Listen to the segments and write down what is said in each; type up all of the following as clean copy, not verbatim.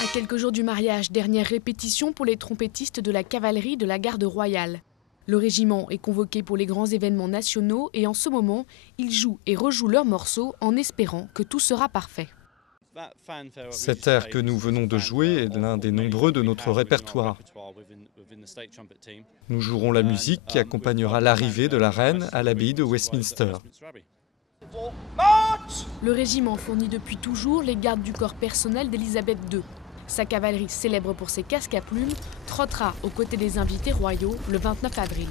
À quelques jours du mariage, dernière répétition pour les trompettistes de la cavalerie de la garde royale. Le régiment est convoqué pour les grands événements nationaux et en ce moment, ils jouent et rejouent leurs morceaux en espérant que tout sera parfait. Cet air que nous venons de jouer est l'un des nombreux de notre répertoire. Nous jouerons la musique qui accompagnera l'arrivée de la reine à l'abbaye de Westminster. Le régiment fournit depuis toujours les gardes du corps personnel d'Élisabeth II. Sa cavalerie, célèbre pour ses casques à plumes, trottera aux côtés des invités royaux le 29 avril.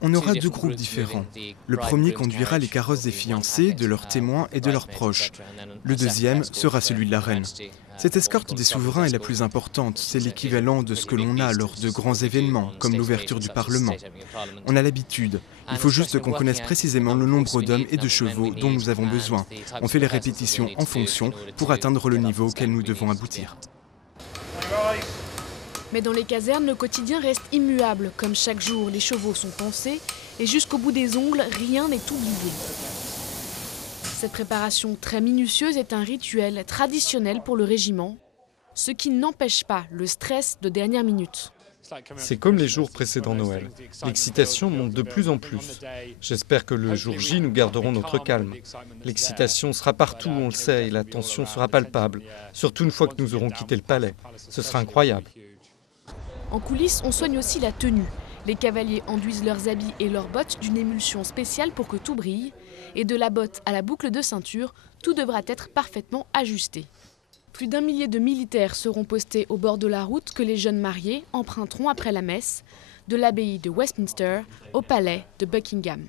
On aura deux groupes différents. Le premier conduira les carrosses des fiancés, de leurs témoins et de leurs proches. Le deuxième sera celui de la reine. Cette escorte des souverains est la plus importante. C'est l'équivalent de ce que l'on a lors de grands événements, comme l'ouverture du Parlement. On a l'habitude. Il faut juste qu'on connaisse précisément le nombre d'hommes et de chevaux dont nous avons besoin. On fait les répétitions en fonction pour atteindre le niveau auquel nous devons aboutir. Mais dans les casernes, le quotidien reste immuable. Comme chaque jour, les chevaux sont pansés et jusqu'au bout des ongles, rien n'est oublié. Cette préparation très minutieuse est un rituel traditionnel pour le régiment, ce qui n'empêche pas le stress de dernière minute. C'est comme les jours précédant Noël. L'excitation monte de plus en plus. J'espère que le jour J, nous garderons notre calme. L'excitation sera partout, on le sait, et la tension sera palpable, surtout une fois que nous aurons quitté le palais. Ce sera incroyable. En coulisses, on soigne aussi la tenue. Les cavaliers enduisent leurs habits et leurs bottes d'une émulsion spéciale pour que tout brille. Et de la botte à la boucle de ceinture, tout devra être parfaitement ajusté. Plus d'1 millier de militaires seront postés au bord de la route que les jeunes mariés emprunteront après la messe, de l'abbaye de Westminster au palais de Buckingham.